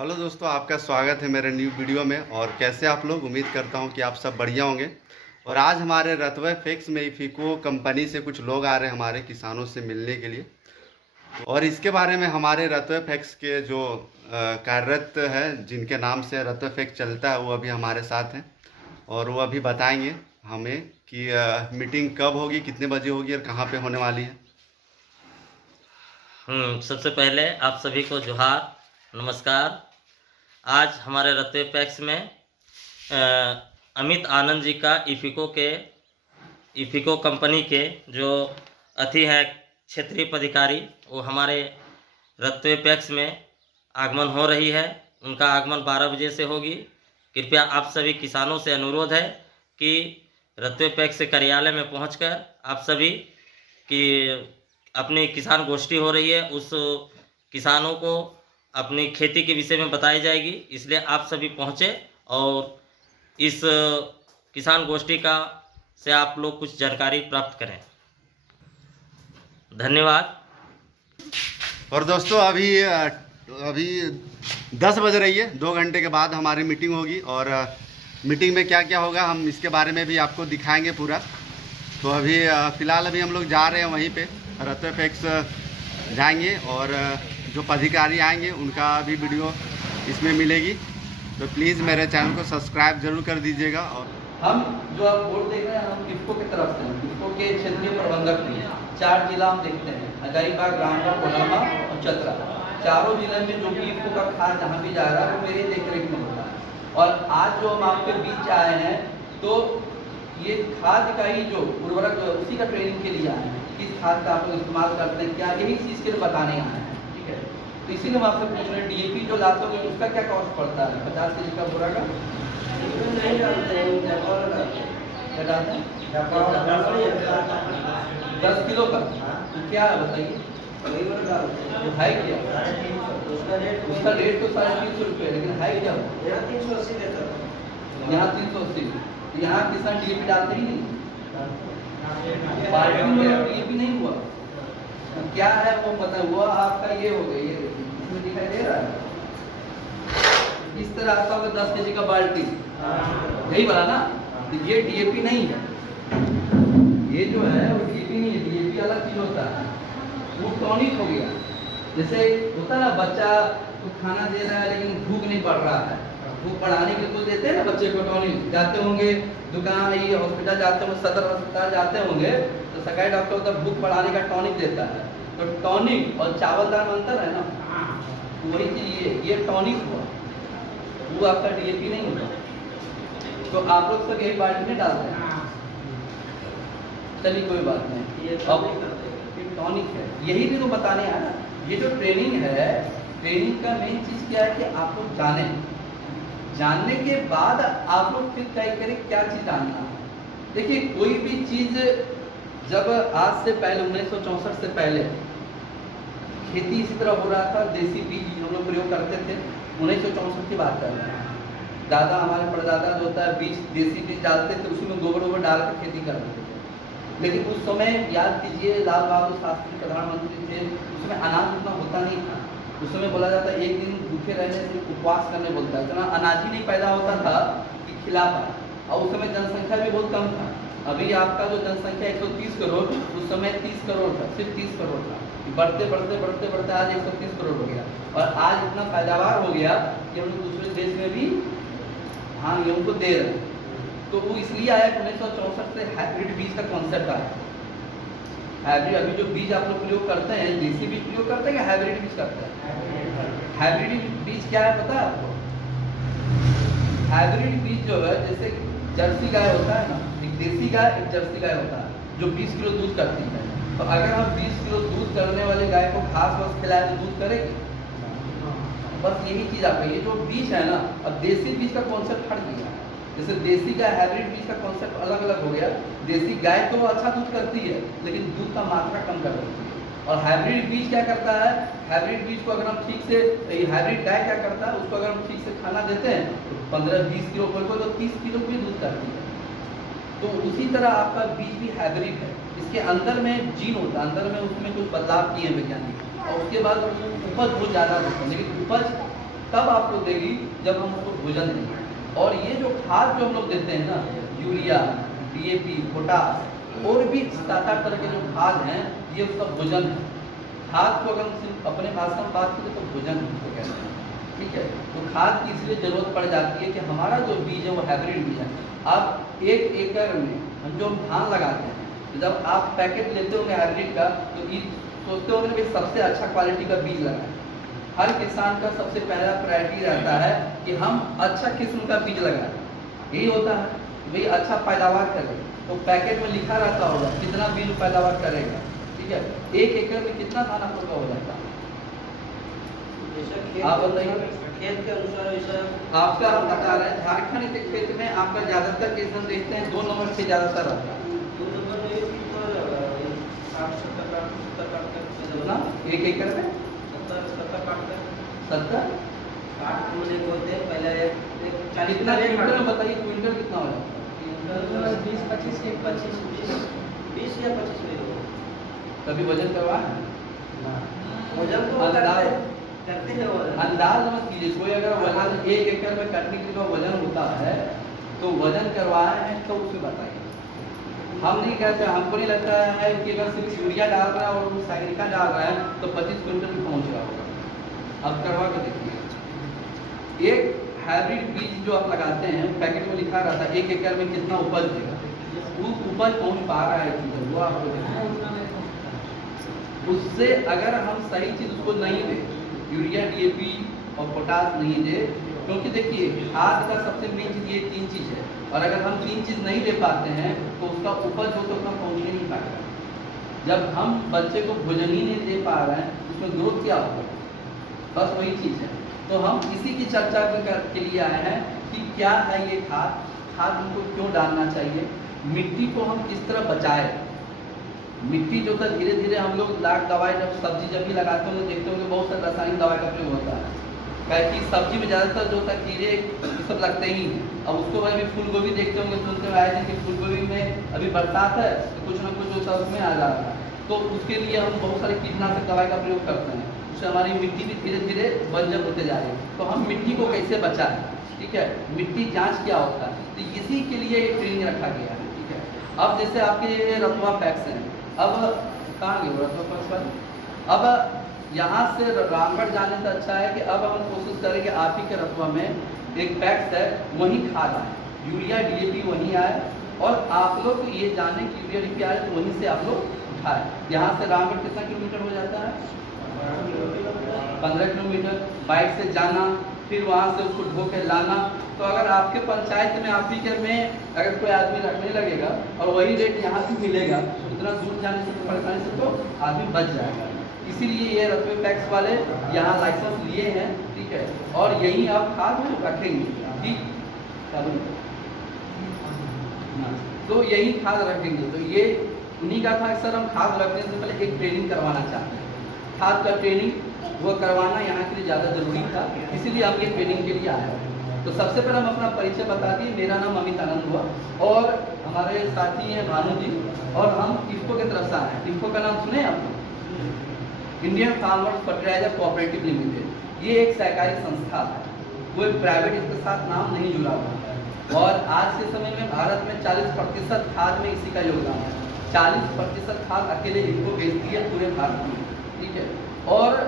Hello दोस्तों, आपका स्वागत है मेरे न्यू वीडियो में। और कैसे आप लोग, उम्मीद करता हूं कि आप सब बढ़िया होंगे। और आज हमारे रतवा फैक्स में इफिको कंपनी से कुछ लोग आ रहे हैं हमारे किसानों से मिलने के लिए। और इसके बारे में हमारे रतवा फैक्स के जो कार्यरत है, जिनके नाम से रतवा फैक्स चलता है, वो अभी हमारे साथ हैं। और वो अभी बताएंगे हमें कि मीटिंग कब होगी, कितने बजे होगी और कहाँ पे होने वाली है। सबसे पहले आप सभी को जोहार, नमस्कार। आज हमारे रतवा फैक्स में अमित आनंद जी का इफिको कंपनी के जो अति हैं क्षेत्रीय पदाधिकारी, वो हमारे रतवा फैक्स में आगमन हो रही है। उनका आगमन 12 बजे से होगी। कृपया आप सभी किसानों से अनुरोध है कि रतवा फैक्स कार्यालय में पहुंचकर आप सभी की अपनी किसान गोष्ठी हो रही है, उस किसानों को अपनी खेती के विषय में बताई जाएगी। इसलिए आप सभी पहुँचे और इस किसान गोष्ठी का से आप लोग कुछ जानकारी प्राप्त करें। धन्यवाद। और दोस्तों अभी 10 बज रही है। 2 घंटे के बाद हमारी मीटिंग होगी। और मीटिंग में क्या क्या होगा हम इसके बारे में भी आपको दिखाएंगे पूरा। तो अभी फ़िलहाल हम लोग जा रहे हैं वहीं पे रतवा फैक्स जाएंगे। और जो पदाधिकारी आएंगे उनका भी वीडियो इसमें मिलेगी। तो प्लीज़ मेरे चैनल को सब्सक्राइब जरूर कर दीजिएगा। और हम जो आप बोर्ड देख रहे हैं, हम इफको की तरफ से, इफको के क्षेत्रीय प्रबंधक भी 4 जिला हम देखते हैं, हजारीबाग, रामगढ़, कोडरमा और चतरा। चारों जिले में जो भी इफको का खाद जहाँ भी जा रहा है वो मेरे देखरेख में होता है। और आज जो हम आपके बीच आए हैं, तो ये खाद का ही जो उर्वरक उसी का ट्रेनिंग के लिए आए हैं। किस खाद का आप लोग इस्तेमाल करते हैं, क्या, यही चीज़ के लिए बताने आए हैं। ठीक है, तो इसीलिए हम आपसे पूछ रहे हैं, डीएपी जो लाते हो उसका क्या कॉस्ट पड़ता है? 50 केजी का बोरा का नहीं डालते हैं, क्या डालते हैं? 10 किलो का तो क्या है बताइए? तो है क्या? उसका रेट तो 350 रुपये, लेकिन है क्या? यहाँ 380 देता है। यहाँ 380। यहाँ किसान डीएपी डालते ही नहीं। बाल्टी में डीएपी नहीं हुआ। क्या है वो पता हुआ आपका? ये हो गया, ये इसमें दिखाई दे रहा है। इस तरह आता होगा 10 केजी का बाल्टी, यही वाला ना। ये डीएपी नहीं है, ये जो है वो डीएपी नहीं है। डीएपी अलग चीज होता है, वो टॉनिक हो गया। जैसे होता है ना, बच्चा को खाना दे रहा है लेकिन भूख नहीं पड़ रहा है, भूख बढ़ाने के लिए देते हैं ना बच्चे को टॉनिक। जाते होंगे दुकान, ये हॉस्पिटल जाते होंगे, सदर अस्पताल जाते होंगे, तो सरकारी डॉक्टर होता है, भूख बढ़ाने का टॉनिक देता है। तो टॉनिक और चावल दाल में अंतर है ना, वही चीज ये टॉनिक हुआ, वो आपका डीएपी नहीं होगा। तो आप लोग सब यही बाल्टी में डालते हैं। चलिए कोई बात नहीं, ये टॉनिक है, यही भी तो बताने आया ना। ये जो ट्रेनिंग है, ट्रेनिंग का मेन चीज क्या है कि आप लोग जानने के बाद आप लोग फिर तय करें क्या चीज जानना है। देखिए, कोई भी चीज जब आज से पहले 1964 से पहले खेती इसी तरह हो रहा था, देसी बीज हम लोग प्रयोग करते थे। 1964 की बात कर रहे हैं। दादा, हमारे परदादा जो होता है, बीज देसी बीज डालते थे, उसमें गोबर वोबर डाल कर खेती करते थे। लेकिन उस समय याद कीजिए, लाल बहादुर शास्त्री प्रधानमंत्री थे, उसमें अनाज उतना होता नहीं था। उस समय बोला जाता एक दिन भूखे रहने से उपवास करने बोलता है, इतना अनाज ही नहीं पैदा होता था कि खिला पाए। और उस समय जनसंख्या भी बहुत कम था। अभी आपका जो जनसंख्या 130 करोड़, उस समय 30 करोड़ था, सिर्फ 30 करोड़ था। बढ़ते बढ़ते बढ़ते बढ़ते आज 130 करोड़ हो गया। और आज इतना पैदावार हो गया कि हम लोग दूसरे देश में भी गेहूं को दे रहे हैं। तो वो इसलिए आया 1964 से हाइब्रिड बीज का कॉन्सेप्ट आया। हाइब्रिड, अभी जो बीज आप लोग प्रयोग करते हैं, देसी बीज प्रयोग करते हैं या हाइब्रिड बीज करते हैं? हाइब्रिड बीज क्या है पता है आपको? हाइब्रिड बीज जो है, जैसे जर्सी गाय होता है ना, एक देसी गाय, एक जर्सी गाय होता है जो 20 किलो दूध करती है। तो अगर हम 20 किलो दूध करने वाले गाय को घास वास खिलाए तो दूध करेगी? बस यही चीज आपका, ये जो बीज है ना, अब देसी बीज का कॉन्सेप्ट हट गया। जैसे देसी गाय, हाइब्रिड बीज का कॉन्सेप्ट अलग अलग हो गया। देसी गाय तो अच्छा दूध करती है, लेकिन दूध का मात्रा कम कर देती है। और हाइब्रिड बीज क्या करता है? हाइब्रिड बीज को अगर हम ठीक से, हाइब्रिड गाय क्या करता है, उसको अगर हम ठीक से खाना देते हैं तो 15-20 किलो, कोई तो 30 किलो भी दूध करती है। तो उसी तरह आपका बीज भी हाइब्रिड है। इसके अंदर में जीन होता है, अंदर में उसमें कुछ बदलाव किए हैं वैज्ञानिक, और उसके बाद उपज बहुत ज़्यादा होता है। लेकिन उपज तब आपको देगी जब हम उसको भोजन देंगे। और ये जो खाद जो हम लोग देते हैं ना, यूरिया, DAP, पोटास और भी 7-8 तरह के जो खाद हैं, ये उसका भोजन है। खाद को अगर हम सिर्फ अपने भाषा में बात करें तो भोजन उसको कहते हैं, ठीक है। तो खाद की इसलिए जरूरत पड़ जाती है कि हमारा जो बीज है वो हाइब्रिड बीज है। आप 1 एकड़ में हम जो धान लगाते हैं, तो जब आप पैकेट लेते होंगे हाइब्रिड का, तो ये सोचते होंगे कि सबसे अच्छा क्वालिटी का बीज लगाएं। हर किसान का सबसे पहला प्रायोरिटी रहता है कि हम अच्छा किस्म का बीज लगाएं, यही होता है भाई अच्छा पैदावार करें। तो पैकेट में लिखा रहता होगा कितना बीज पैदावार करेगा, ठीक है। 1 एकड़ में कितना धान आप लोग का हो जाता है आप बताइए। खेत के अनुसार वैसा आपका हम बता रहे हैं, झारखंड के खेत में आपका ज्यादातर केस हम देखते हैं 2 नंबर से ज्यादातर रहता है। 2 नंबर में कितना 1 एकड़ में 70 काट 70 होने को होते हैं पहले कितना क्विंटल में बताइए, क्विंटल कितना हो जाता है? 20-25 के 20 या 25 में हो। कभी वजन करवाए? वजन तो करते हैं वजन। अंदाज मत कीजिए, कोई अगर वजन 1 एकड़ में कटने के लिए वजन होता है तो वजन करवाए हैं तो उसे बताइए। हम नहीं कहते, हमको नहीं लगता है कि अगर सिर्फ यूरिया डाल रहा है और साइनिका डाल रहा है तो 25 क्विंटल भी पहुंच रहा होगा। अब करवा के देखिए। एक हाइब्रिड बीज जो आप लगाते हैं, पैकेट में लिखा रहता है 1 एकड़ में कितना उपज देगा, वो उपज पहुंच पा रहा है कि वो आपको देखना। उससे अगर हम सही चीज उसको नहीं दे, यूरिया, DAP और पोटास नहीं दे, क्योंकि देखिए खाद का सबसे मेन चीज ये 3 चीज है, और अगर हम 3 चीज नहीं दे पाते हैं तो उसका उपज जो तो उतना पहुंच नहीं पाएगा। जब हम बच्चे को भोजन ही नहीं दे पा रहे हैं उसमें ग्रोथ क्या होगा, बस वही चीज है। तो हम इसी की चर्चा के लिए आए हैं कि क्या है ये खाद, खाद हमको क्यों डालना चाहिए, मिट्टी को हम किस तरह बचाए। मिट्टी जो था धीरे धीरे हम लोग लाख दवाई जब सब्जी जब भी लगाते होंगे देखते होंगे बहुत सारे रासायनिक दवाई का प्रयोग होता है, क्या कि सब्जी में ज़्यादातर जो होता है कीड़े ये सब लगते ही हैं। अब उसको बाद भी फूल गोभी देखते होंगे, सुनते हुए आए थे कि फूल गोभी में अभी बरसात है तो कुछ ना कुछ होता है उसमें आ जा रहा है, तो उसके लिए हम बहुत सारे कीटनाशक दवाई का प्रयोग करते हैं, उससे हमारी मिट्टी भी धीरे धीरे बंजर होते जा रही है। तो हम मिट्टी को कैसे बचाएं, ठीक है, मिट्टी जाँच क्या होता है, तो इसी के लिए एक ट्रेनिंग रखा गया है, ठीक है। अब जैसे आपके ये रतवा पैक्स हैं, अब कहाँ गए रतवा पैक्स वाले, अब यहाँ से रामगढ़ जाने से अच्छा है कि अब हम कोशिश करें कि आप ही के रतवा में एक पैक्स है वहीं खाद आए, यूरिया DAP वहीं आए, और आप लोग ये जाने कि यूरिया DAP आए तो वहीं से आप लोग उठाए। यहाँ से रामगढ़ कितना किलोमीटर हो जाता है, 15 किलोमीटर बाइक से जाना, फिर वहाँ से उसको ढो के लाना। तो अगर आपके पंचायत में आप ही के में अगर कोई आदमी रखने लगेगा और वही रेट यहाँ से मिलेगा तो इतना दूर जाने से परेशानी से तो आदमी बच जाएगा। इसीलिए ये रतवे पैक्स वाले यहाँ लाइसेंस लिए हैं, ठीक है, और यही आप खाद रखेंगे, ठीक, तो यही खाद रखेंगे। तो ये उन्हीं का था, सर हम खाद रखने से पहले एक ट्रेनिंग करवाना चाहते हैं, खाद का ट्रेनिंग वो करवाना यहाँ के लिए ज़्यादा जरूरी था, इसीलिए हम ये ट्रेनिंग के लिए आए हैं। तो सबसे पहले हम अपना परिचय बता दिए, मेरा नाम अमित आनंद हुआ और हमारे साथी हैं भानु जी, और हम इफ्को की तरफ से आए हैं। इफ्को का नाम सुने आप, Indian farmers fertiliser cooperative limited, ये एक सहकारी संस्था है, कोई प्राइवेट इसके साथ नाम नहीं जुड़ा हुआ है, और आज के समय में भारत में 40% खाद में इसी का योगदान है। 40% खाद अकेले इनको बेचती है पूरे भारत में, ठीक है। और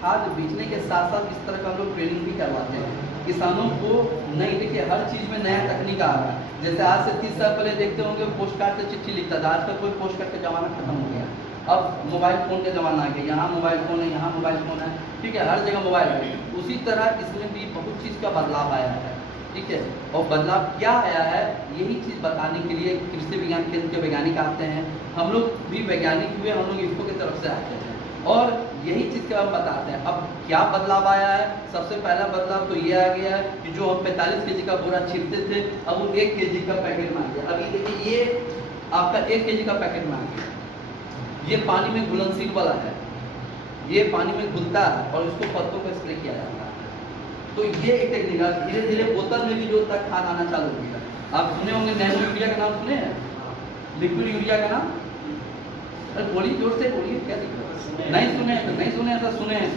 खाद बेचने के साथ साथ इस तरह का हम लोग ट्रेनिंग भी करवाते हैं किसानों को। नहीं देखिए हर चीज़ में नया तकनीक आ रहा है, जैसे आज से 30 साल पहले देखते होंगे पोस्ट कार्ड से चिट्ठी लिखता था, आज तक कोई पोस्ट कार्ड का जमाना खत्म हो गया, अब मोबाइल फ़ोन का ज़माना आ गया, यहाँ मोबाइल फ़ोन है, यहाँ मोबाइल फ़ोन है, ठीक है, हर जगह मोबाइल है। उसी तरह इसमें भी बहुत चीज़ का बदलाव आया है, ठीक है, और बदलाव क्या आया है यही चीज़ बताने के लिए कृषि विज्ञान केंद्र के वैज्ञानिक आते हैं, हम लोग भी वैज्ञानिक हुए, हम लोग इफ्को की तरफ से आते हैं और यही चीज़ के हम बताते हैं। अब क्या बदलाव आया है, सबसे पहला बदलाव तो ये आ गया है कि जो हम 45 kg का बोरा छिड़ते थे अब वो 1 kg का पैकेट में आ गया। अभी देखिए ये आपका 1 kg का पैकेट में आ गया, ये पानी में घुलनशील वाला है, ये पानी में घुलता है और इसको पत्तों पर स्प्रे किया जाता है। तो ये एक टेक्निक है, धीरे धीरे बोतल में भी जो तक खाद आना चालू हो गया। आप सुने होंगे नैनो यूरिया का नाम सुने हैं, लिक्विड यूरिया का नाम, अरे बोलिए जोर से बोलिए, क्या दिक्कत, नहीं सुने तो नहीं सुने, ऐसा सुने हैं।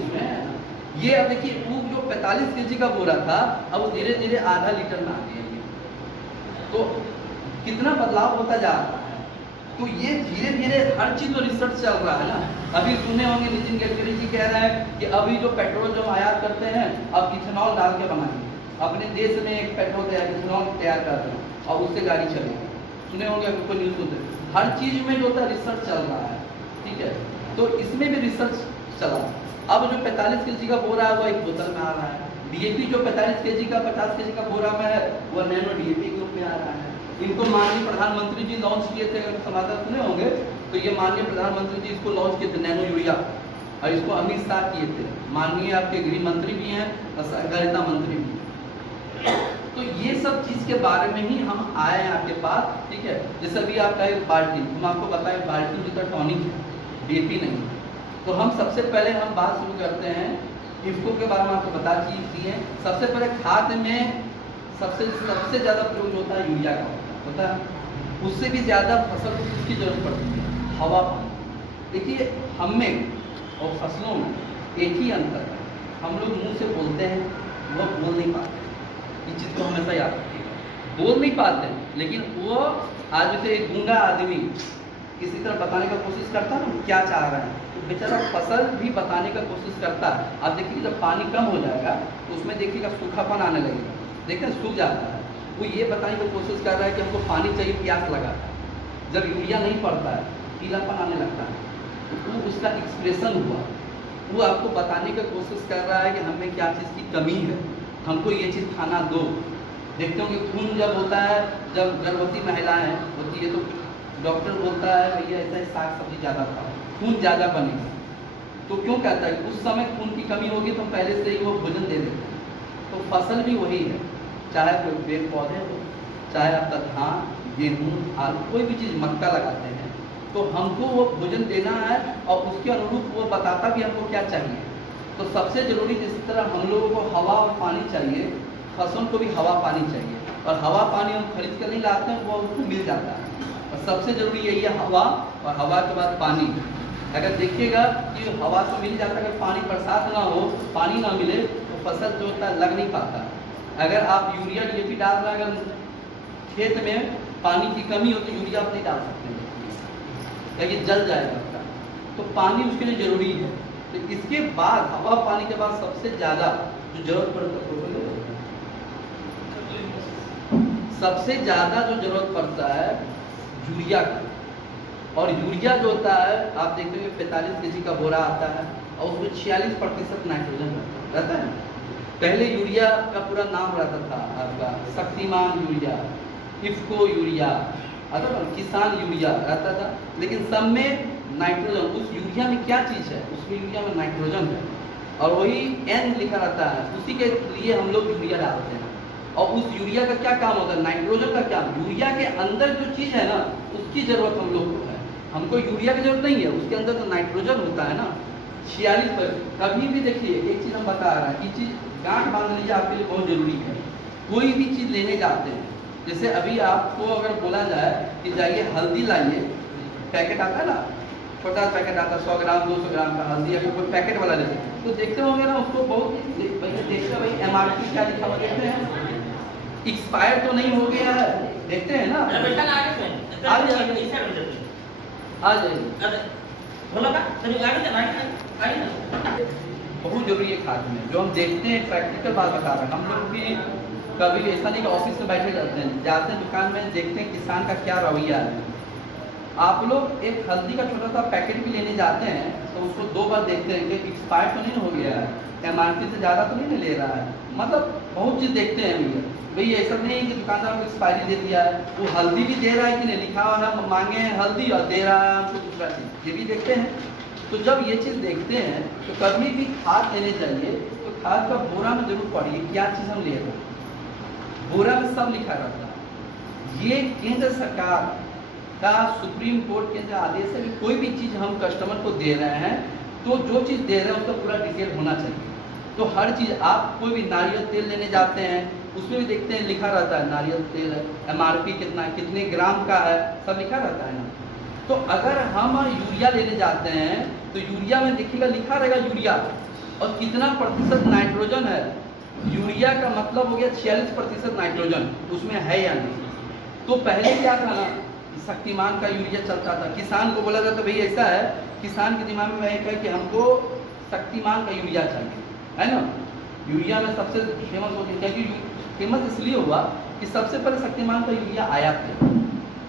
ये अब देखिए वो जो 45 kg का बोरा था, अब वो धीरे धीरे आधा लीटर में आ गया ये। तो कितना बदलाव होता जा रहा है। तो ये धीरे धीरे हर चीज तो रिसर्च चल रहा है ना। अभी सुने होंगे नितिन गडकरी जी कह रहे हैं कि अभी जो पेट्रोल जो आयात करते हैं अब इथेनॉल डाल के बनाएंगे। अपने देश में एक पेट्रोल इथेनॉल तैयार करते हैं और उससे गाड़ी चलेगी। सुने होंगे, अभी कोई न्यूज सुनते, हर चीज में जो होता है रिसर्च चल रहा है, ठीक है। तो इसमें भी रिसर्च चला। अब जो 45 kg का बोरा है वो एक बोतल में आ रहा है। डीएपी जो 45 kg का 50 kg का बोरा में है वो नैनो डीएपी के रूप में आ रहा है। इनको माननीय प्रधानमंत्री जी लॉन्च किए थे, अगर समाचार सुने होंगे तो ये माननीय प्रधानमंत्री जी इसको लॉन्च किए थे नैनो यूरिया, और इसको अमित शाह किए थे। माननीय आपके गृह मंत्री भी हैं और सहकारिता मंत्री भी हैं। तो ये सब चीज के बारे में ही हम आए हैं आपके पास, ठीक है। जैसे अभी आपका एक बाल्टी, हम आपको बताएं बाल्टी जितना टॉनिक है, डीएपी नहीं। तो हम सबसे पहले हम बात शुरू करते हैं इफ्को के बारे में, आपको बता दिए। सबसे पहले खाद में सबसे ज़्यादा प्रयोग होता है यूरिया का होता है। उससे भी ज़्यादा फसल को किसकी जरूरत पड़ती है? हवा पानी। देखिए हम में और फसलों में एक ही अंतर है, हम लोग मुंह से बोलते हैं, वो बोल नहीं पाते। ये चीज़ को हमेशा याद रखिएगा, बोल नहीं पाते हैं, लेकिन वो आज से एक गूंगा आदमी किसी तरह बताने का कोशिश करता है ना क्या चाह रहा है, तो बेचारा फसल भी बताने का कोशिश करता है। आप देखिए जब पानी कम हो जाएगा तो उसमें देखिएगा सूखापन आने लगेगा, देखिए सूख जाता है। वो ये बताने की कोशिश कर रहा है कि हमको पानी चाहिए, प्यास लगा है। जब यूरिया नहीं पड़ता है पीलापन आने लगता है, तो वो उसका एक्सप्रेशन हुआ, वो आपको बताने की कोशिश कर रहा है कि हमें क्या चीज़ की कमी है, हमको ये चीज़ खाना दो। देखते हो कि खून जब होता है, जब गर्भवती महिलाएं होती है तो डॉक्टर बोलता है भैया ऐसा साग सब्जी ज़्यादा खाओ, खून ज़्यादा बनेगा। तो क्यों कहता है उस समय खून की कमी होगी तो पहले से ही वो भोजन दे देते हैं। तो फसल भी वही है, चाहे कोई पेड़ पौधे हो, चाहे आपका धान गेहूँ आलू कोई भी चीज़ मक्का लगाते हैं, तो हमको वो भोजन देना है और उसके अनुरूप वो बताता भी हमको क्या चाहिए। तो सबसे ज़रूरी जिस तरह हम लोगों को हवा और पानी चाहिए, फसलों को भी हवा पानी चाहिए, और हवा पानी हम खरीद कर नहीं लाते हैं, वो उसको मिल जाता है। और सबसे ज़रूरी यही है हवा, और हवा के बाद पानी। अगर देखिएगा कि हवा तो मिल जाता है, अगर पानी बरसात ना हो, पानी ना मिले तो फसल जो होता है लग नहीं पाता। अगर आप यूरिया डीएपी डाल रहे हैं, अगर खेत में पानी की कमी हो तो यूरिया आप नहीं डाल सकते, क्योंकि जल जाएगा आपका। तो पानी उसके लिए ज़रूरी है। तो इसके बाद हवा पानी के बाद सबसे ज़्यादा जो जरूरत पड़ता है, सबसे ज़्यादा जो जरूरत पड़ता है यूरिया का। और यूरिया जो होता है आप देखते हैं 45 kg का बोरा आता है और उसमें 46% नाइट्रोजन रहता है। पहले यूरिया का पूरा नाम रहता था आपका शक्तिमान यूरिया, इफ्को यूरिया, अथवा किसान यूरिया रहता था, लेकिन सब में नाइट्रोजन। उस यूरिया में क्या चीज़ है? उसमें यूरिया में नाइट्रोजन है और वही N लिखा रहता है, उसी के लिए हम लोग यूरिया डालते हैं। और उस यूरिया का क्या काम होता है? नाइट्रोजन का क्या? यूरिया के अंदर जो चीज़ है ना उसकी ज़रूरत हम लोग को है। हमको यूरिया की जरूरत नहीं है, उसके अंदर तो नाइट्रोजन होता है ना। 46% कभी भी देखिए एक चीज़ हम बता रहे हैं, ये चीज़ गांठ बांध लीजिए, आपके लिए बहुत ज़रूरी है। कोई भी चीज़ लेने जाते हैं, जैसे अभी आपको अगर बोला जाए कि जाइए हल्दी लाइए, पैकेट आता है ना, छोटा पैकेट आता है 100 ग्राम 200 ग्राम का हल्दी, अगर कोई पैकेट वाला लेते हैं तो देखते होंगे ना उसको बहुत देखते भाई MRP क्या लिखा हुआ देखते हैं, एक्सपायर तो नहीं हो गया है, देखते हैं ना। आ जाइए बहुत जरूरी है खाद में, जो हम देखते हैं प्रैक्टिकल बात बता रहे हैं। हम लोग भी कभी ऐसा नहीं कि ऑफिस में बैठे जाते हैं दुकान में, देखते हैं किसान का क्या रवैया है। आप लोग एक हल्दी का छोटा सा पैकेट भी लेने जाते हैं तो उसको 2 बार देखते हैं कि एक्सपायर तो नहीं हो गया है, MRP से ज़्यादा तो नहीं ले रहा है, मतलब बहुत चीज़ देखते हैं भैया। भाई ऐसा नहीं है कि दुकानदार को एक्सपायरी दे दिया है, वो हल्दी भी दे रहा है कि नहीं, लिखा हुआ है मांगे हैं हल्दी और दे रहा है हमको दूसरा चीज़, ये भी देखते हैं। तो जब ये चीज़ देखते हैं तो कभी भी खाद लेने चाहिए तो खाद का बोरा में जरूर पढ़िए क्या चीज़ हम ले रहे हैं, बोरा में सब लिखा रहता है। ये केंद्र सरकार का सुप्रीम कोर्ट के जो आदेश है कि कोई भी चीज़ हम कस्टमर को दे रहे हैं तो जो चीज़ दे रहे हैं उसका पूरा डिटेल होना चाहिए। तो हर चीज़, आप कोई भी नारियल तेल लेने जाते हैं उसमें भी देखते हैं लिखा रहता है नारियल तेल MRP कितना, कितने ग्राम का है, सब लिखा रहता है ना। तो अगर हम यूरिया लेने जाते हैं तो यूरिया में देखिएगा लिखा रहेगा यूरिया, और कितना प्रतिशत नाइट्रोजन है। यूरिया का मतलब हो गया 46% नाइट्रोजन उसमें है या नहीं। तो पहले क्या था ना, शक्तिमान का यूरिया चलता था, किसान को बोला जाता भाई ऐसा है, किसान के दिमाग में एक है कि हमको शक्तिमान का यूरिया चाहिए, है ना। यूरिया में सबसे फेमस हो गया, क्योंकि फेमस इसलिए हुआ कि सबसे पहले शक्तिमान का यूरिया आया था।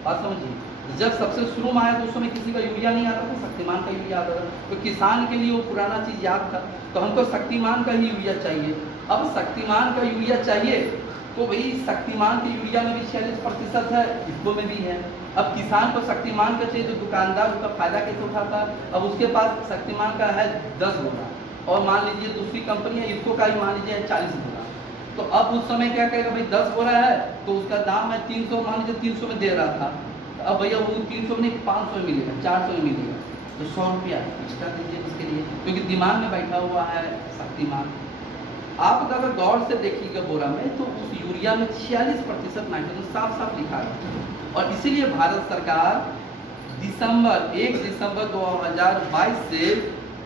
बात समझिए, जब सबसे शुरू में आया तो उस समय किसी का यूरिया नहीं आता था, शक्तिमान का यूरिया आता था। तो किसान के लिए वो पुराना चीज़ याद था, तो हमको शक्तिमान का ही यूरिया चाहिए। अब शक्तिमान का यूरिया चाहिए तो भाई शक्तिमान के यूरिया में भी 46% है, इसको में भी है। अब किसान को शक्तिमान का चाहिए तो दुकानदार उसका फायदा कैसे उठाता। अब उसके पास शक्तिमान का है 10 बोरा और मान लीजिए दूसरी कंपनी है इसको का ही मान लीजिए 40 बोरा, तो अब उस समय क्या कहेगा भाई 10 बोरा है तो उसका दाम है 300, मान लीजिए 300 में दे रहा था, तो अब भैया वो 300 में नहीं 500 में मिलेगा, 400 में मिलेगा, तो 100 रुपया एक्स्ट्रा दीजिए उसके लिए, क्योंकि दिमाग में बैठा हुआ है शक्तिमान। आप अगर गौर से देखिएगा बोरा में तो उस यूरिया में 46% नाइट्रोजन साफ साफ लिखा है। और इसीलिए भारत सरकार 1 दिसंबर 2022 से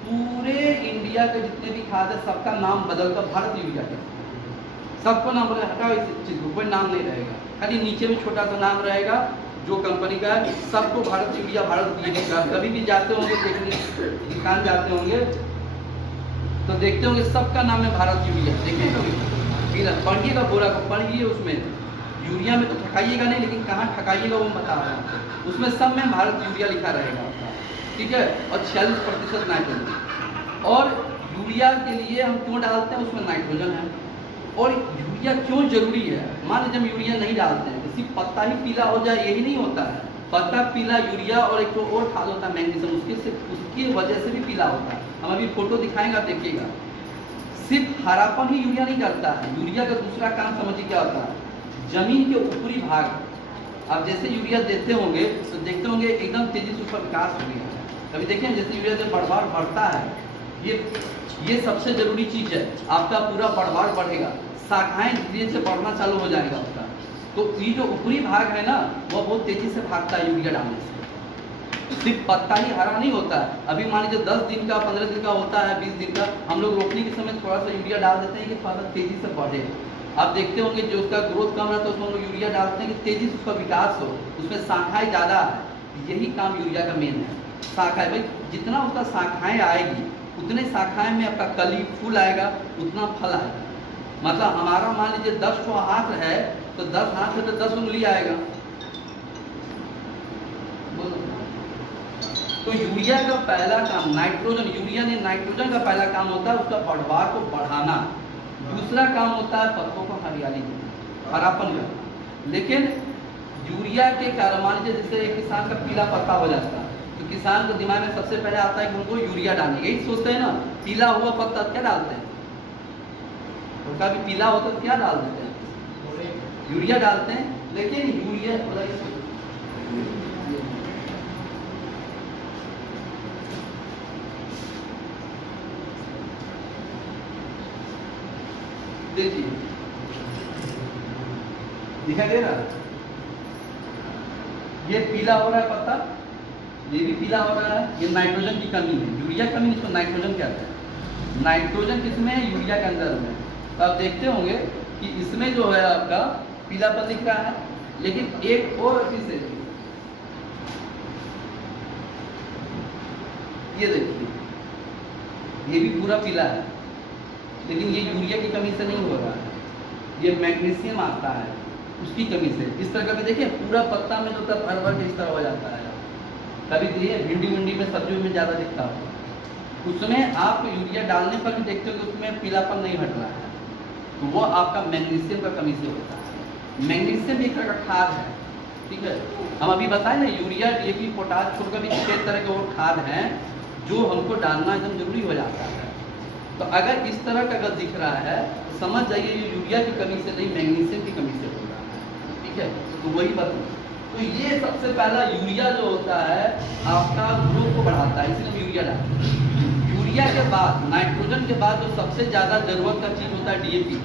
पूरे इंडिया के जितने भी खाद है सबका नाम बदलकर भारत यूरिया कर, सबको नाम बदल, हटाओ इस चीज को, कोई नाम नहीं रहेगा, खाली नीचे में छोटा सा नाम रहेगा जो कंपनी का है, सबको भारत यूरिया भारत यूरिया। कभी भी जाते होंगे देखने दुकान जाते होंगे तो देखते होंगे सबका नाम है भारत यूरिया, देखिए कभी पढ़िएगा बोरा को, पढ़िए उसमें यूरिया में तो ठकाइएगा नहीं, लेकिन कहाँ ठकाइएगा वो बता रहा है, उसमें सब में भारत यूरिया लिखा रहेगा, ठीक है। और 46% नाइट्रोजन। और यूरिया के लिए हम क्यों डालते हैं, उसमें नाइट्रोजन है। और यूरिया क्यों जरूरी है, मान लीजिए हम यूरिया नहीं डालते हैं, सिर्फ पत्ता ही पीला हो जाए यही नहीं होता है, पत्ता पीला यूरिया और एक और खाद होता है मैग्नीशियम, उसकी वजह से भी पीला होता है। हम अभी फोटो दिखाएंगे आप देखिएगा, सिर्फ हरापन ही यूरिया नहीं करता है, यूरिया का दूसरा काम समझिए क्या होता है, जमीन के ऊपरी भाग, आप जैसे यूरिया देते होंगे तो देखते होंगे एकदम तेजी से उसका विकास हो गया है। कभी देखें जैसे यूरिया जब बढ़वार बढ़ता है, ये सबसे जरूरी चीज है, आपका पूरा बढ़वार बढ़ेगा, शाखाएं धीरे से बढ़ना चालू हो जाएगा उसका, तो ये जो ऊपरी भाग है ना वो बहुत तेजी से भागता है यूरिया डालने से। सिर्फ पत्ता ही हरा नहीं होता है, अभी मान लीजिए 10 दिन का 15 दिन का होता है, 20 दिन का, हम लोग रोपने के समय थोड़ा सा यूरिया डाल देते हैं कि फसल तेजी से बढ़े। आप देखते होंगे जो उसका ग्रोथ कम रहता है उसमें हम लोग यूरिया डालते हैं कि तेजी से उसका विकास हो, उसमें शाखाएं ज़्यादा है, यही काम यूरिया का मेन है। शाखाएं भाई जितना उसका शाखाएं आएगी उतने शाखाएं में आपका कली फूल आएगा, उतना फल आएगा। मतलब हमारा मान लीजिए 10 ठो हाथ है तो 10 हाथ है तो 10 उंगली आएगा। तो यूरिया का पहला काम नाइट्रोजन, यूरिया ने नाइट्रोजन का पहला काम होता है उसका बढ़वार को बढ़ाना, दूसरा काम होता है पत्तों को हरियाली देना, हरापन करना। लेकिन यूरिया के कारण मान लीजिए जैसे एक किसान का पीला पत्ता हो जाता है तो किसान को दिमाग में सबसे पहले आता है कि उनको यूरिया डालनी, यही सोचते हैं ना, पीला हुआ पत्ता क्या डालते हैं, उनका भी पीला होता तो क्या डाल देते हैं, यूरिया डालते हैं। लेकिन यूरिया देखिए दिखाई दे रहा है, ये पीला हो रहा है पत्ता, ये भी पीला हो रहा है, ये नाइट्रोजन की कमी है, यूरिया कमी नहीं, इसको नाइट्रोजन कहते हैं। नाइट्रोजन किसमें है, यूरिया के अंदर में। तो आप देखते होंगे कि इसमें जो है आपका पीलापन दिख रहा है, लेकिन एक और चीज है, ये देखिए ये भी पूरा पीला है, लेकिन ये यूरिया की कमी से नहीं हो रहा है, ये मैग्नीशियम आता है उसकी कमी से। इस तरह का भी देखिए पूरा पत्ता में जो तब हर इस तरह हो जाता है, कभी देखिए भिंडी में सब्जियों में ज़्यादा दिखता हो, उसमें आप यूरिया डालने पर भी देखते हो कि उसमें पीलापन नहीं हट रहा है, तो वो आपका मैग्नीशियम का कमी से होता है। मैग्नीशियम भी एक तरह का खाद है, ठीक है। हम अभी बताएं ना यूरिया डीएपी पोटाश छोड़कर भी 6 तरह के और खाद हैं जो हमको डालना एकदम जरूरी हो जाता है। तो अगर इस तरह का अगर दिख रहा है तो समझ जाइए ये यूरिया की कमी से नहीं, मैग्नीशियम की कमी से हो रहा है, ठीक है। तो वही बात, तो ये सबसे पहला यूरिया जो होता है आपका ग्रोथ को बढ़ाता है, इसलिए यूरिया डालते हैं। यूरिया के बाद नाइट्रोजन के बाद जो सबसे ज़्यादा जरूरत का चीज़ होता है डीएपी।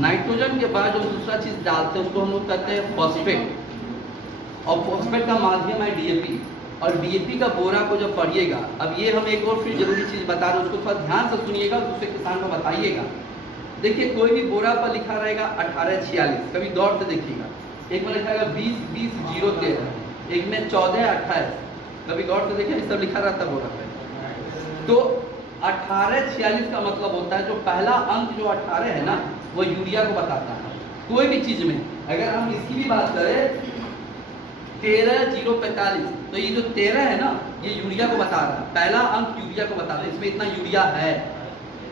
नाइट्रोजन के बाद जो दूसरा चीज़ डालते हैं उसको हम लोग कहते हैं फॉस्फेट, और फॉस्फेट का माध्यम है डीएपी। और डीएपी का बोरा को जब पढ़िएगा, अब ये हम एक और फिर जरूरी चीज़ बता रहे हैं, उसको थोड़ा ध्यान से सुनिएगा, दूसरे किसान को बताइएगा। देखिए कोई भी बोरा पर लिखा रहेगा 1846, कभी गौर से देखिएगा। एक में लिखा रहेगा 20-20-0-13, एक में 14-28, कभी गौर से देखिए, सब लिखा रहता है बोरा पे। तो 1846 का मतलब होता है जो पहला अंक जो 18 है ना, वो यूरिया को बताता है कोई भी चीज़ में। अगर हम इसकी भी बात करें 13-0-45, तो ये जो 13 है ना, ये यूरिया को बता रहा है, पहला अंक यूरिया को बता रहा है, इसमें इतना यूरिया है।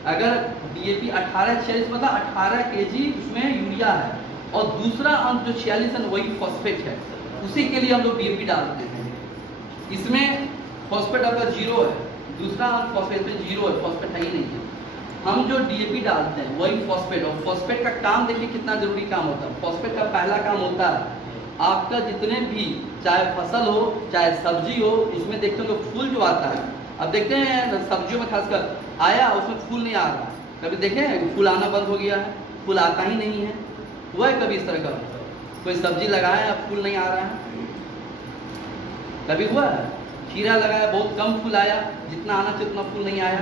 अगर डीएपी 18-46 मतलब 18 kg उसमें यूरिया है, और दूसरा अंक जो 46 है वही फॉस्फेट है, उसी के लिए हम लोग डीएपी डालते हैं। इसमें फॉस्फेट आपका 0 है, दूसरा अंक फॉस्फेट में 0 है, फॉस्फेट है ही नहीं है। हम जो डीएपी डालते हैं वही फॉस्फेट, और फॉस्फेट का काम देखिए कितना जरूरी काम होता है। फॉस्फेट का पहला काम होता है आपका जितने भी चाहे फसल हो चाहे सब्जी हो, उसमें देखते हो फूल जो आता है, अब देखते हैं सब्जियों में खासकर आया उसमें फूल नहीं आ रहा, कभी देखें फूल आना बंद हो गया है, फूल आता ही नहीं है, हुआ है कभी इस तरह का? कोई सब्जी लगाया अब फूल नहीं आ रहा है, कभी हुआ है? खीरा लगाया बहुत कम फूल आया, जितना आना चाहिए उतना फूल नहीं आया।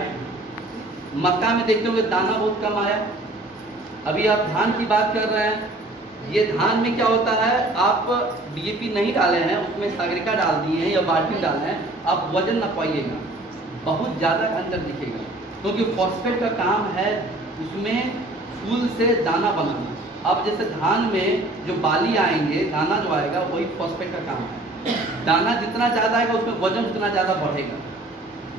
मक्का में देखते होंगे दाना बहुत कम आया। अभी आप धान की बात कर रहे हैं, ये धान में क्या होता है, आप डीएपी नहीं डाले हैं, उसमें सागरिका डाल दिए हैं या बाल्टी डाले हैं, आप वजन ना पाइएगा, बहुत ज़्यादा अंतर दिखेगा, क्योंकि फॉस्फेट का काम है उसमें फूल से दाना बनाना। अब जैसे धान में जो बाली आएंगे, दाना जो आएगा वही फॉस्फेट का काम है। दाना जितना ज़्यादा आएगा उसमें वजन उतना ज़्यादा बढ़ेगा,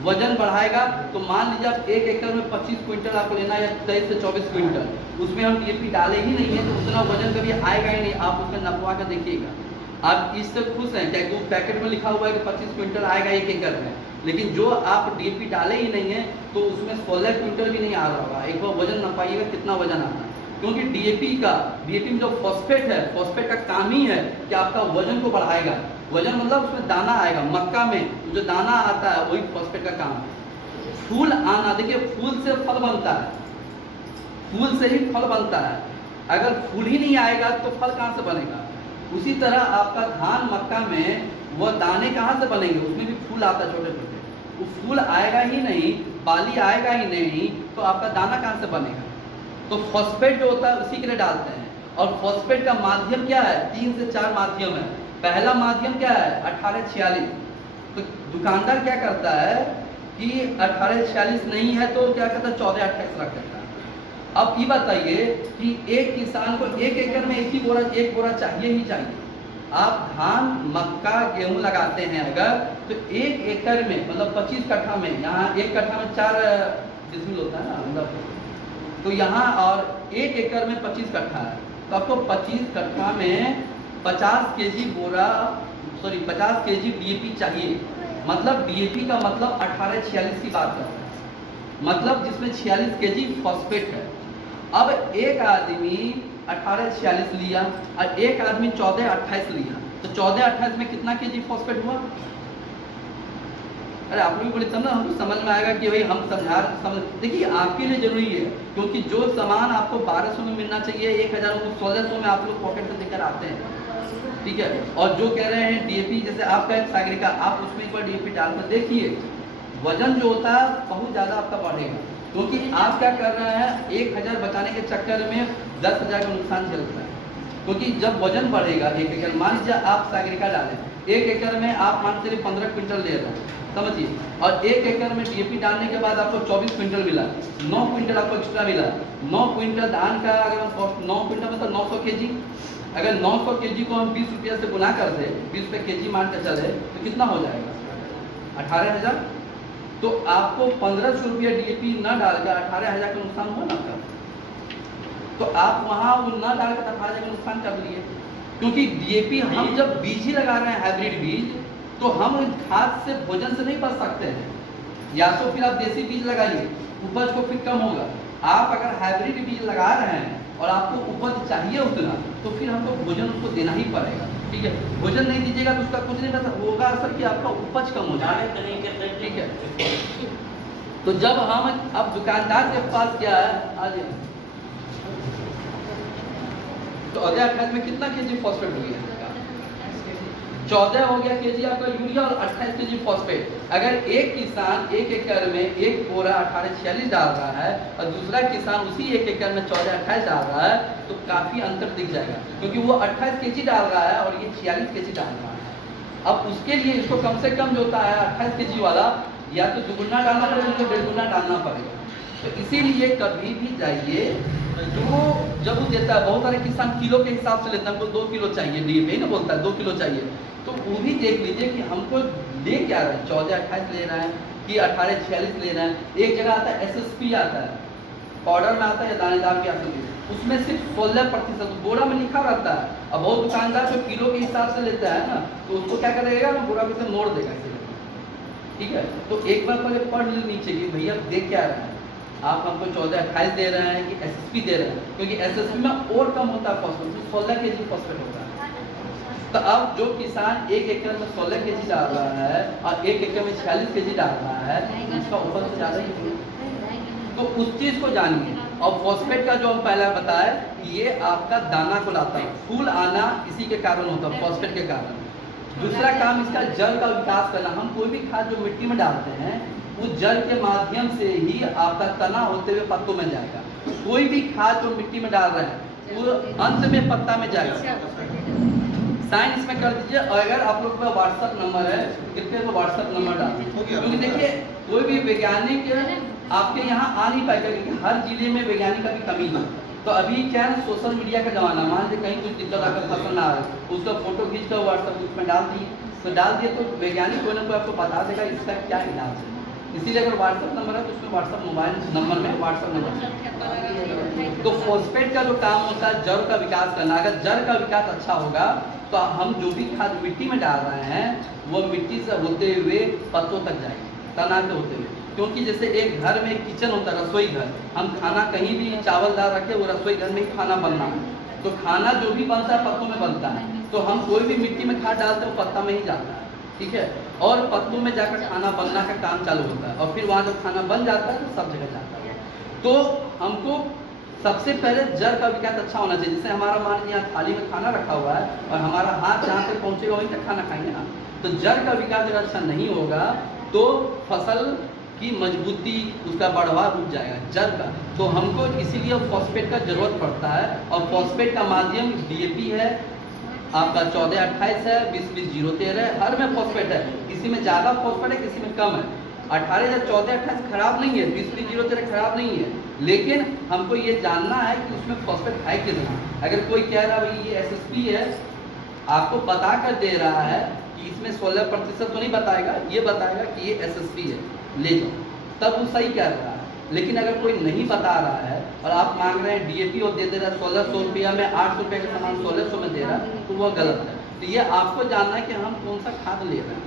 वजन बढ़ाएगा। तो मान लीजिए आप 1 एकड़ में 25 क्विंटल आपको लेना है या 23 से 24 क्विंटल, उसमें हम डीएपी डाले ही नहीं है तो उतना वजन कभी आएगा ही नहीं। आप उसमें नपवा कर देखिएगा, आप इससे खुश हैं क्या? वो पैकेट में लिखा हुआ है कि 25 क्विंटल आएगा 1 एकड़ में, लेकिन जो आप डीएपी डाले ही नहीं है तो उसमें 16 क्विंटल भी नहीं आ रहा होगा। एक बार वजन नपाइएगा कितना वजन आता है, क्योंकि डीएपी में जो फॉस्फेट है, फॉस्फेट का काम ही है कि आपका वजन को बढ़ाएगा। वजन मतलब उसमें दाना आएगा, मक्का में जो दाना आता है वही फॉस्फेट का काम है। फूल आना, देखिए फूल से फल बनता है, फूल से ही फल बनता है, अगर फूल ही नहीं आएगा तो फल कहाँ से बनेगा? उसी तरह आपका धान मक्का में वह दाने कहाँ से बनेंगे, उसमें भी फूल आता है छोटे छोटे, वो फूल आएगा ही नहीं, बाली आएगा ही नहीं, तो आपका दाना कहाँ से बनेगा? तो फॉस्फेट जो होता है उसी के लिए डालते हैं। और फॉस्फेट का माध्यम क्या है? 3 से 4 माध्यम है। पहला माध्यम क्या है? 1846। तो दुकानदार क्या करता है कि 1846 नहीं है तो क्या करता है? 14-28 रख देता है। अब ये बताइए कि एक किसान को 1 एकड़ में एक बोरा चाहिए ही चाहिए। आप धान मक्का गेहूं लगाते हैं अगर, तो 1 एकड़ में मतलब 25 कट्ठा में, यहाँ 1 कट्ठा में 4 डिसमिल होता है ना, मतलब तो यहाँ, और 1 एकड़ में 25 कट्ठा है, तो आपको 25 कट्ठा में 50 केजी डीएपी चाहिए। मतलब डीएपी का मतलब 1846 की बात कर रहे हैं, मतलब जिसमें 46 केजी फॉस्फेट है। अब एक आदमी 1846 लिया और एक आदमी 14-28 लिया, तो 14-28 में कितना केजी फॉस्फेट हुआ? अरे आप लोग बोले तब ना हमको समझ में आएगा कि भाई हम समझ। देखिए आपके लिए जरूरी है, क्योंकि जो सामान आपको 1200 में मिलना चाहिए 1000 को 1600 में आप लोग पॉकेट में लेकर आते हैं, ठीक है। और जो कह रहे हैं डीएपी, जैसे आपका एक सागरिका, आप उसमें एक बार डीएपी डालकर देखिए, वजन जो होता है बहुत ज़्यादा आपका बढ़ेगा, क्योंकि आप क्या कर रहे हैं, 1000 बचाने के चक्कर में 10,000 का नुकसान चलता है। क्योंकि जब वजन बढ़ेगा 1 एकड़, मान लीजिए आप सागरिका डालें 1 एकड़ में, आप मान चलिए 15 क्विंटल ले रहे हैं, समझिए, और 1 एकड़ में डीएपी डालने के बाद आपको 24 क्विंटल मिला, 9 क्विंटल आपको एक्स्ट्रा मिला। 9 क्विंटल धान का अगर हम 9 क्विंटल मतलब 900 केजी, अगर 900 केजी को हम 20 रुपये से गुना कर दें, 20 रुपये केजी मान कर चले, तो कितना हो जाएगा? 18,000। तो आपको 1500 रुपये डीएपी न डालकर 18,000 का नुकसान हुआ ना आपका। तो आप वहाँ वो न डालकर 18,000 का नुकसान कर लिए, क्योंकि डीएपी हम जब बीज ही लगा रहे हैं, हाइब्रिड बीज, तो हम खाद से भोजन से नहीं बच सकते हैं। या तो फिर आप देसी बीज लगाइए, उपज को फिर कम होगा। आप अगर हाइब्रिड बीज लगा रहे हैं और आपको उपज चाहिए उतना, तो फिर हमको भोजन उसको देना ही पड़ेगा, ठीक है। भोजन नहीं दीजिएगा तो उसका कुछ नहीं होगा असर, कि आपका उपज कम हो जाएगा, ठीक है। तो जब हम अब दुकानदार के पास क्या है, आज तो 18 में कितना केजी फॉस्फेट हुई है? 14 हो गया केजी आपका यूरिया और 28 केजी फॉस्फेट। अगर एक किसान 1 एकड़ में एक बोरा 1846 डाल रहा है और दूसरा किसान उसी 1 एकड़ में 14-28 डाल रहा है तो काफ़ी अंतर दिख जाएगा, क्योंकि वो 28 केजी डाल रहा है और ये 46 केजी डाल रहा है। अब उसके लिए इसको कम से कम जो होता है 28 केजी वाला या तो दुगुना डालना पड़ेगा, उनको 1.5 गुना डालना पड़ेगा। तो इसीलिए कभी भी जाइए जो जब वो देता है, बहुत सारे किसान किलो के हिसाब से लेते हैं, हमको 2 किलो चाहिए, डीएपी ना बोलता है 2 किलो चाहिए, तो वो भी देख लीजिए कि हमको ले क्या रहे हैं, 14-28 ले रहे हैं कि 18-46 ले रहे हैं। एक जगह आता है SSP आता है, पाउडर में आता है या दानेदार भी आता है, उसमें सिर्फ 16% बोरा में लिखा रहता है। अब बहुत दुकानदार जो किलो के हिसाब से लेता है ना, तो उसको क्या करेगा ना, बोरा में से मोड़ देगा इसे, ठीक है। तो एक बार पहले पढ़ लीजिए नीचे कि भैया देख क्या रहे हैं, आप हमको 14-28 दे रहे हैं कि SSP दे रहे हैं, क्योंकि SSP में और कम होता है फॉस्फेट, 16 केजी फॉस्फेट होता है। तो अब जो किसान 1 एकड़ में 16 केजी डाल रहा है और 1 एकड़ में 46 केजी डाल रहा है, उसका उपज तो ज़्यादा ही होगा। तो उस चीज़ को जानिए। और फॉस्फेट का जो हम पहले बताए, ये आपका दाना को लाता है, फूल आना इसी के कारण होता है, फॉस्फेट के कारण। दूसरा काम इसका जड़ का विकास करना। हम कोई भी खाद जो मिट्टी में डालते हैं, उस जड़ के माध्यम से ही आपका तना होते हुए पत्तों में जाएगा। कोई भी खाद जो मिट्टी में डाल रहे हैं वो अंत में पत्ता में जाएगा। साइन इसमें कर दीजिए। और अगर आप लोग का व्हाट्सएप नंबर है, कृपया वो व्हाट्सएप नंबर डाल दीजिए, क्योंकि देखिए कोई भी वैज्ञानिक आपके यहाँ आ नहीं पाएगा, क्योंकि हर जिले में वैज्ञानिक का भी कमी है। तो अभी क्या है, सोशल मीडिया का जमाना, मान लीजिए कहीं कुछ दिक्कत आकर फसल ना आए, उसका फोटो खींच कर व्हाट्सएप ग्रुप में डाल दिए, तो डाल दिए तो वैज्ञानिक कोई ना कोई आपको बता देगा इसका क्या इलाज है। इसीलिए अगर व्हाट्सएप नंबर है तो उसमें व्हाट्सएप मोबाइल नंबर में व्हाट्सएप नंबर। तो फॉस्फेट का जो काम होता है जड़ का विकास करना। अगर जड़ का विकास अच्छा होगा तो हम जो भी खाद मिट्टी में डाल रहे हैं वो मिट्टी से होते हुए पत्तों तक जाएगी, तना के होते हुए। क्योंकि जैसे एक घर में किचन होता है, रसोई घर, हम खाना कहीं भी चावल दाल रखे, वो रसोई घर में ही खाना बनना है, तो खाना जो भी बनता है पत्तों में बनता है। तो हम कोई भी मिट्टी में खाद डालते हैं वो पत्ता में ही जाता है, ठीक है, और पत्तों में जाकर खाना बनना का काम चालू होता है, और फिर वहाँ जब खाना बन जाता है तो सब जगह जाता है। तो हमको सबसे पहले जड़ का विकास अच्छा होना चाहिए। जैसे हमारा मान लीजिए यहाँ थाली में खाना रखा हुआ है और हमारा हाथ जहाँ तक पहुँचेगा वहीं तक खाना खाएंगे ना। तो जड़ का विकास अगर अच्छा नहीं होगा तो फसल की मजबूती, उसका बढ़ावा रुक जाएगा जड़ का। तो हमको इसीलिए फॉस्फेट का जरूरत पड़ता है। और फॉस्फेट का माध्यम DAP है आपका, 14-28 है, 20-20-0-13 है, हर में फॉस्फेट है। किसी में ज़्यादा फॉस्फेट है, किसी में कम है। 18 या 14-28 खराब नहीं है, 20-20-0-13 खराब नहीं है, लेकिन हमको ये जानना है कि उसमें फॉस्फेट है कितना। अगर कोई कह रहा है भाई ये SSP है, आपको बता कर दे रहा है कि इसमें 16% तो नहीं बताएगा, ये बताएगा कि ये SSP है, ले जाओ, तब वो सही कह रहा है। लेकिन अगर कोई नहीं बता रहा है और आप मांग रहे हैं DAP और दे दे रहा है 1600 रुपया में, 800 रुपये का सामान 1600 में दे रहा है, तो वह गलत है। तो ये आपको जानना है कि हम कौन सा खाद ले रहे हैं।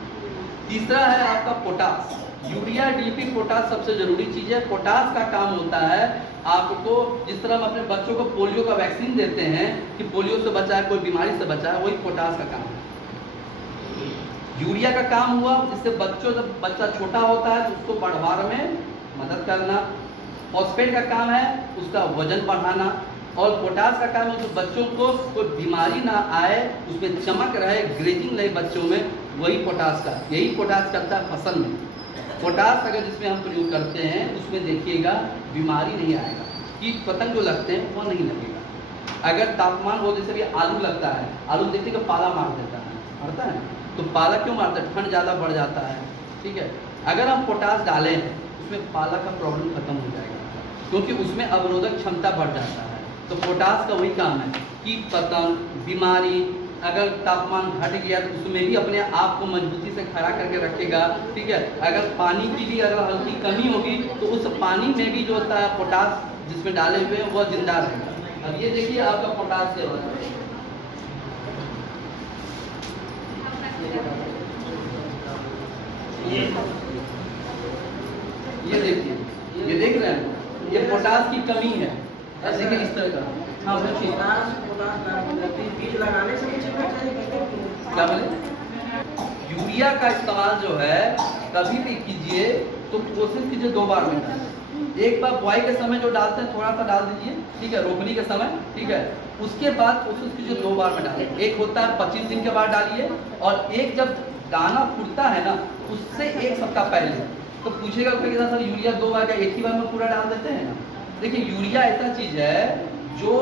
तीसरा है आपका पोटास। यूरिया, DAP, पोटास सबसे जरूरी चीज़ है। पोटास का काम होता है आपको, जिस तरह हम अपने बच्चों को पोलियो का वैक्सीन देते हैं कि पोलियो से बचाए, कोई बीमारी से बचाए, वही पोटास का काम है। यूरिया का काम हुआ जिससे जब बच्चा छोटा होता है तो उसको बढ़वार में मदद करना। फॉस्फेट का काम है उसका वजन बढ़ाना। और पोटास का काम है उस बच्चों को कोई बीमारी ना आए, उसमें चमक रहे, ग्रेजिंग रहे बच्चों में, वही पोटास का, यही पोटास करता है फसल में। पोटास अगर जिसमें हम प्रयोग करते हैं उसमें देखिएगा बीमारी नहीं आएगा, कीट पतंग जो लगते हैं वो नहीं लगेगा। अगर तापमान हो, जैसे भी आलू लगता है, आलू देखते कि पाला मार देता है, मारता है, तो पाला क्यों मारता है, ठंड ज़्यादा बढ़ जाता है, ठीक है। अगर हम पोटास डालें उसमें पाला का प्रॉब्लम खत्म हो जाएगा, क्योंकि उसमें अवरोधक क्षमता बढ़ जाता है। तो पोटास का वही काम है, कीट पतंग, बीमारी, अगर तापमान घट गया तो उसमें भी अपने आप को मजबूती से खड़ा करके रखेगा, ठीक है। अगर पानी की भी अगर हल्की कमी होगी तो उस पानी में भी जो होता है पोटास जिसमें डाले हुए हैं वह जिंदा रहेगा। अब ये देखिए आपका पोटास से ये देखिए, ये देख रहे हैं, ये पोटास की कमी है। देखिए इस तरह का, हाँ बीज लगाने से क्या बोले, यूरिया का इस्तेमाल जो है कभी भी कीजिए तो कोशिश कीजिए 2 बार में डालें। एक बार बुआई के समय जो डालते हैं थोड़ा सा डाल दीजिए, ठीक है, रोपनी के समय, ठीक है। उसके बाद कोशिश कीजिए 2 बार में डालें। एक होता है 25 दिन के बाद डालिए, और एक जब दाना फूटता है ना उससे 1 सप्ताह पहले। तो पूछेगा कोई कि सर यूरिया 2 बार क्या एक ही बार में पूरा डाल देते हैं ना? देखिए यूरिया ऐसा चीज़ है जो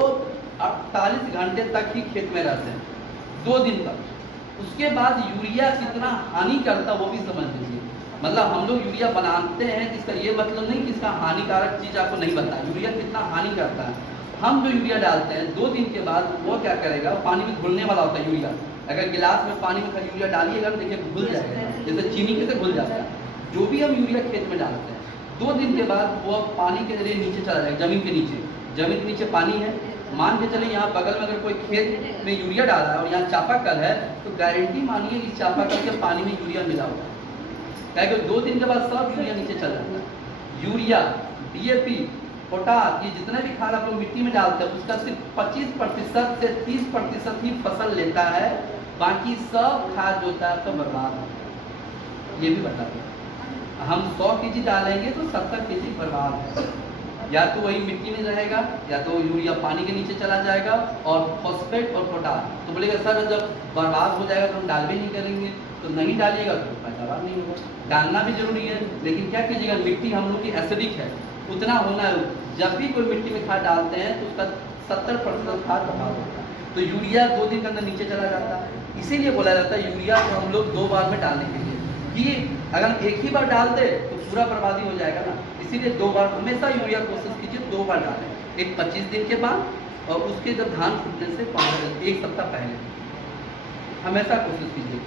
48 घंटे तक ही खेत में रहते हैं, 2 दिन तक। उसके बाद यूरिया कितना हानि करता है वो भी समझ लीजिए। मतलब हम लोग यूरिया बनाते हैं, इसका ये मतलब नहीं कि इसका हानिकारक चीज़ आपको नहीं पता, यूरिया कितना हानि करता है। हम जो यूरिया डालते हैं 2 दिन के बाद वो क्या करेगा, पानी में घुलने वाला होता है यूरिया। अगर गिलास में पानी में यूरिया डालिएगा तो देखिए घुल जाएगा, जैसे चीनी कैसे घुल जाता है। जो भी हम यूरिया खेत में डालते हैं 2 दिन के बाद वो पानी के जरिए नीचे चला जाएगा, जमीन के नीचे। जमीन के नीचे पानी है, मान के चले यहाँ बगल में अगर कोई खेत में यूरिया डाला है और यहाँ चापाकल है, तो गारंटी मानिए इस चापाकल के पानी में यूरिया मिला हुआ है। क्या 2 दिन के बाद सब यूरिया नीचे चल जाता है। यूरिया, DAP, पोटास, ये जितने भी खाद आप लोग मिट्टी में डालते हैं उसका सिर्फ 25% से 30% ही फसल लेता है, बाकी सब खाद जो होता है तो बर्बाद है। ये भी बता दें, हम 100 kg डालेंगे तो 70 kg बर्बाद है। या तो वही मिट्टी में रहेगा या तो यूरिया पानी के नीचे चला जाएगा, और फॉस्फेट और पोटास। तो बोलेगा सर जब बर्बाद हो जाएगा तो हम डाल भी नहीं करेंगे, तो नहीं डालिएगा तो पैदावार नहीं होगा। डालना भी जरूरी है, लेकिन क्या कीजिएगा, मिट्टी हम लोग की एसिडिक है, उतना होना है। जब भी कोई मिट्टी में खाद डालते हैं तो उसका 70% खाद बर्बाद होता है। तो यूरिया 2 दिन के अंदर नीचे चला जाता है। इसीलिए बोला जाता है यूरिया को हम लोग 2 बार में डालने के लिए, कि अगर हम एक ही बार डाल दे तो पूरा बर्बादी हो जाएगा ना। इसीलिए 2 बार हमेशा यूरिया कोशिश कीजिए 2 बार डालें, एक 25 दिन के बाद और उसके जब धान फूटने से 1 सप्ताह पहले, हमेशा कोशिश कीजिए।